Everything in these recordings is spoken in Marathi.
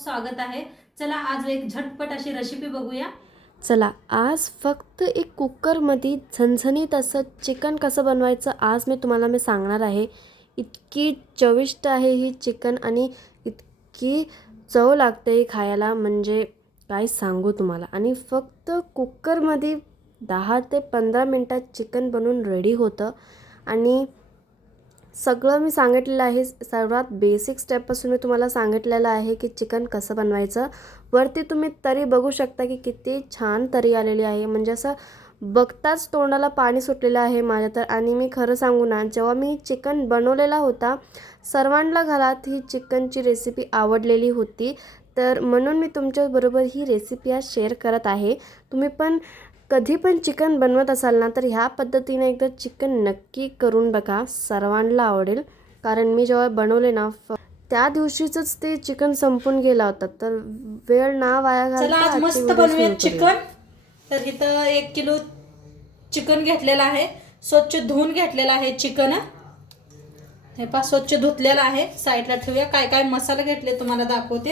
स्वागत आहे. चला आज एक झटपट अशी रेसिपी बघूया. चला आज फक्त एक कुकरमध्ये झणझणीत असं चिकन कसं बनवायचं आज मी तुम्हाला मी सांगणार आहे. इतकी चविष्ट आहे ही चिकन आणि इतकी चव लागते ही खायला. म्हणजे काय सांगू तुम्हाला? आणि फक्त कुकरमध्ये दहा ते पंधरा मिनटात चिकन बनवून रेडी होतं. आणि सगळं मी सांगितलेलं आहे. सर्वात बेसिक स्टेपपासून मी तुम्हाला सांगितलेलं आहे की चिकन कसं बनवायचं. वरती तुम्ही तरी बघू शकता की किती छान तरी आलेली आहे. म्हणजे असं बघताच तोंडाला पाणी सुटलेलं आहे माझ्या तर. आणि मी खरं सांगू ना जेव्हा मी चिकन बनवलेला होता सर्वांना घरात ही चिकनची रेसिपी आवडलेली होती. तर म्हणून मी तुमच्याबरोबर ही रेसिपी आज शेअर करत आहे. तुम्ही पण कधी पण चिकन बनवत असाल ना तर ह्या पद्धतीने एकदा चिकन नक्की करून बघा. सर्वांना आवडेल. कारण मी जेव्हा बनवले ना त्या दिवशीच ते चिकन संपून गेला होता. तर वेळ ना वाया घालता मस्त बनवूया. चिकन. तर इथं एक किलो चिकन घेतलेलं आहे. स्वच्छ धुवून घेतलेलं आहे चिकन. हे पा स्वच्छ धुतलेलं आहे. साईडला ठेवूया. काय काय मसाले घेतले तुम्हाला दाखवते.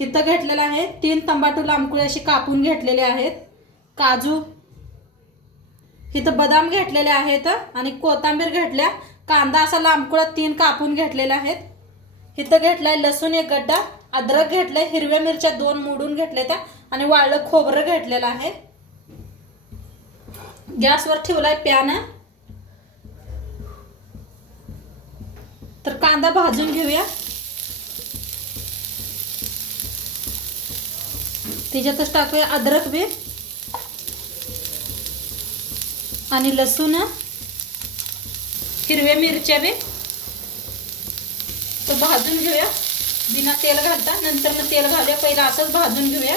इथं घेतलेलं आहे तीन तंबाटू लांबकुळे असे कापून घेतलेले आहेत. काजू. इथं बदाम घेतलेले आहेत आणि कोथिंबीर घेतल्या. कांदा असा लांबकुळा तीन कापून घेतलेला आहेत. इथं घेतलाय लसूण एक गड्डा अद्रक घेतलंय हिरव्या मिरच्या दोन मोडून घेतल्या त्या आणि वाळलं खोबरं घेतलेलं आहे. गॅसवर ठेवलाय पॅन. तर कांदा भाजून घेऊया. त्याच्यातच टाकूया अद्रक बी. आणि लसूण हिरव्या मिरच्या बी. तर भाजून घेऊया. बिना तेल घालता. नंतर मग तेल घालूया. पहिला असंच भाजून घेऊया.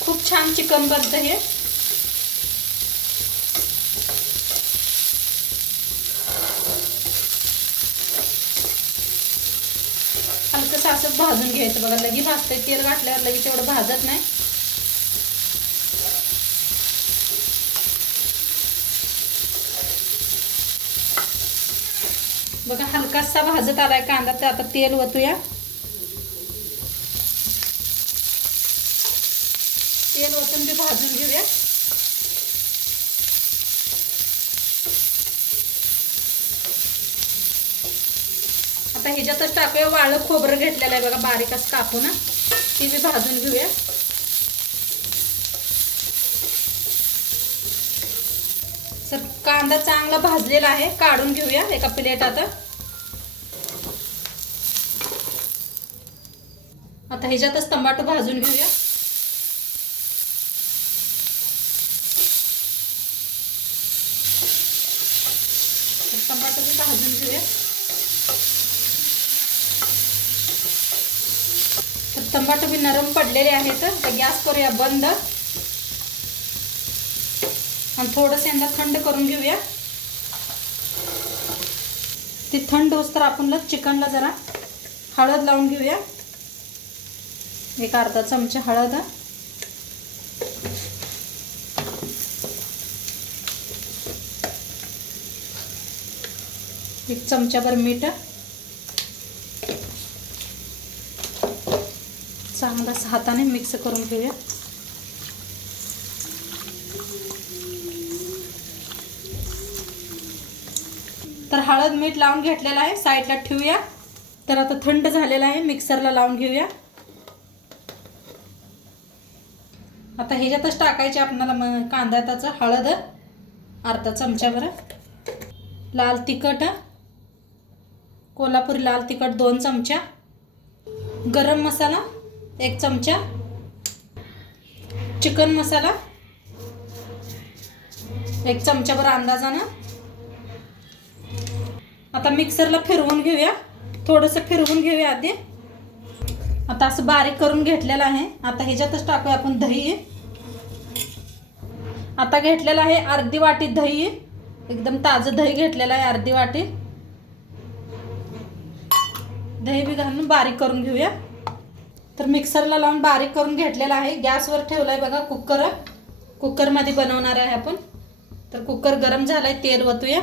खूप छान चिकन बनतं हे. हलकंसं असंच भाजून घ्यायचं बघा. लगी भाजतंय. तेल घातल्यावर लगेच एवढं भाजत नाही. बघा हलकासा भाजत आलाय कांदा तर आता तेल ओतूया. तेल वतून ते भाजून घेऊया. आता ह्याच्यातच टाकूया वाळं खोबरं घेतलेलं आहे बघा बारीक असं कापून ती बी भाजून घेऊया. तर कांदा चांगला भाजलेला आहे. काढून घेऊया एका प्लेटात आता. ह्याच्यातच टमाटो भाजून घेऊया. तर टमाटो भाजून घेऊया. तर टमाटो बी नरम पडलेले आहेत. तर गॅस करूया बंद. आणि थोडंसं यांना थंड करून घेऊया. ते थंड होस तर आपण चिकनला जरा हळद लावून घेऊया. एक अर्धा चमचा हळद. एक चमचाभर मीठ. चांगलं हाताने मिक्स करून घेऊया. हळद मीठ लावून घेतलेलं आहे. साईडला ठेवूया. तर आता थंड झालेलं आहे. मिक्सरला लावून घेऊया. आता ह्याच्यातच टाकायचे आपल्याला मग कांदा त्याचं हळद अर्धा चमच्याभर. लाल तिखट कोल्हापुरी लाल तिखट दोन चमचा. गरम मसाला एक चमचा. चिकन मसाला एक चमच्याभर अंदाजानं. आता मिक्सरला फिरवून घेऊया. थोडंसं फिरवून घेऊया आधी. आता असं बारीक करून घेतलेलं आहे. आता ह्याच्यातच टाकूया आपण दही. आता घेतलेलं आहे अर्धी वाटी दही. एकदम ताजं दही घेतलेलं आहे अर्धी वाटी. दही बी घालून बारीक करून घेऊया. तर मिक्सरला लावून बारीक करून घेतलेला आहे. गॅसवर ठेवलाय बघा कुकर. कुकरमध्ये बनवणार आहे आपण. तर कुकर गरम झालाय तेल वतूया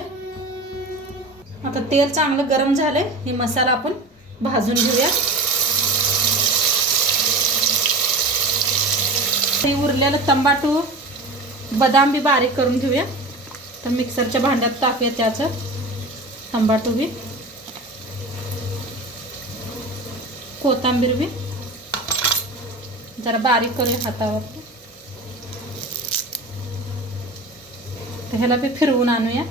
आता तेल चांगलं गरम झालंय. हे मसाला आपण भाजून घेऊया. हे उरलेलं तंबाटू बदाम बी बारीक करून घेऊया. तर मिक्सरच्या भांड्यात टाकूया त्याचं तंबाटू बी. कोथिंबीर बी. जरा बारीक करूया हातावर. तर ह्याला बी फिरवून आणूया.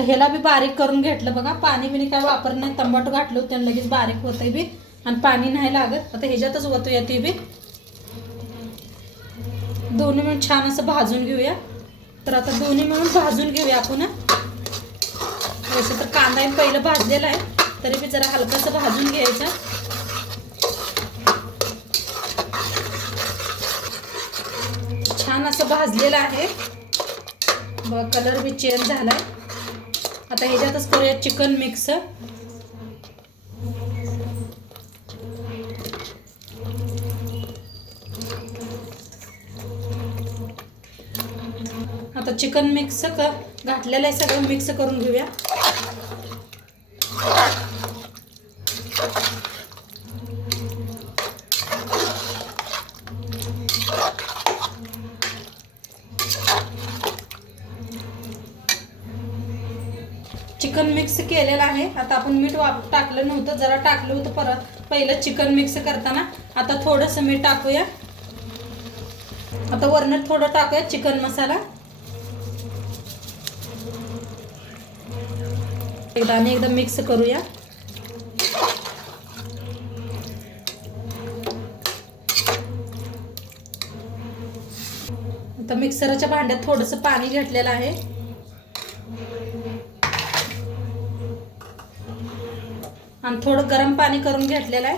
आता ह्याला बी बारीक करून घेतलं बघा. पाणी बिनी काय वापर नाही. तंबाट घातलं होतं लगेच बारीक होतंय बी. आणि पाणी नाही लागत. आता ह्याच्यातच होतो ते बी. दोन्ही मिळून छान असं भाजून घेऊया. तर आता दोन्ही मिळून भाजून घेऊया आपण. जसं तर कांदा पहिलं भाजलेला आहे तरी बी जरा हलकासं भाजून घ्यायचं. छान असं भाजलेलं आहे. बघ कलर बी चेंज झालाय. आता ह्याच्यातच करूया चिकन मिक्स. आता चिकन मिक्स घातलेलं आहे सगळं मिक्स करून घेऊया चिकन मिक्स केलेलं आहे आता आपण मीठ वाप टाकलं नव्हतं जरा टाकलं होतं परत. पहिलं चिकन मिक्स करताना. आता थोडंसं मीठ टाकूया. आता वरनं थोडं टाकूया चिकन मसाला. एकदा आणि एकदा मिक्स करूया. आता मिक्सरच्या भांड्यात थोडंसं पाणी घेतलेलं आहे. आणि थोडं गरम पाणी करून घेतलेलं आहे.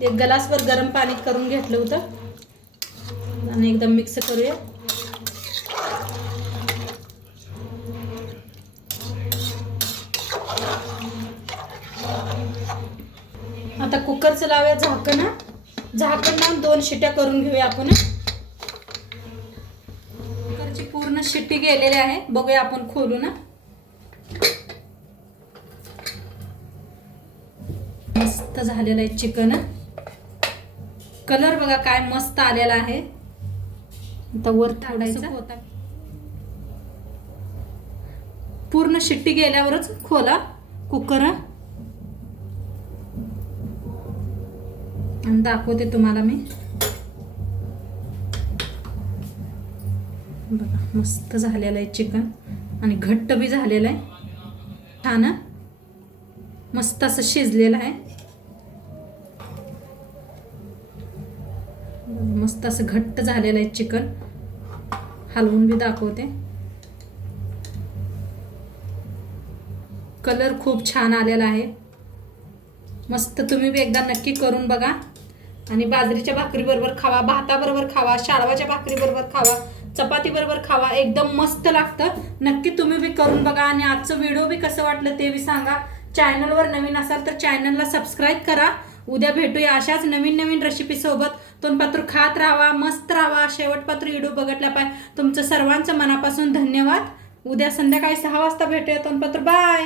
एक गलासभर गरम पाणी करून घेतलं होतं. आणि एकदम मिक्स करूया. आता कुकरचं लावूया झाकण. झाकण लावून दोन शिट्या करून घेऊया आपण. कुकरची पूर्ण शिट्टी गेलेली आहे. बघूया आपण खोलू ना मस्त झालेलं आहे चिकन. कलर बघा काय मस्त आलेला आहे. आता वर टाकायचं. पूर्ण शिट्टी गेल्यावरच खोला कुकर. आणि दाखवते तुम्हाला मी. बघा मस्त झालेलं आहे चिकन. आणि घट्ट बी झालेलं आहे. छान? मस्त असं शिजलेलं आहे. मस्त असं घट्ट झालेलं आहे चिकन. हलवून बी दाखवते. कलर खूप छान आलेला आहे. मस्त तुम्ही बी एकदा नक्की करून बघा. आणि बाजरीच्या भाकरीबरोबर खावा भाताबरोबर खावा शाळवाच्या भाकरीबरोबर खावा चपातीबरोबर खावा एकदम मस्त लागतं. नक्की तुम्ही बी करून बघा आणि आजचं व्हिडिओ बी कसं वाटलं ते बी सांगा. चॅनलवर नवीन असाल तर चॅनलला सबस्क्राईब करा. उद्या भेटूया अशाच नवीन नवीन रेसिपीसोबत सोबत. खात राहावा मस्त राहावा शेवटपात्र इडू बघितला पाय. तुमचं सर्वांचं मनापासून धन्यवाद. उद्या संध्याकाळी सहा वाजता भेटूया तोंडपत्र बाय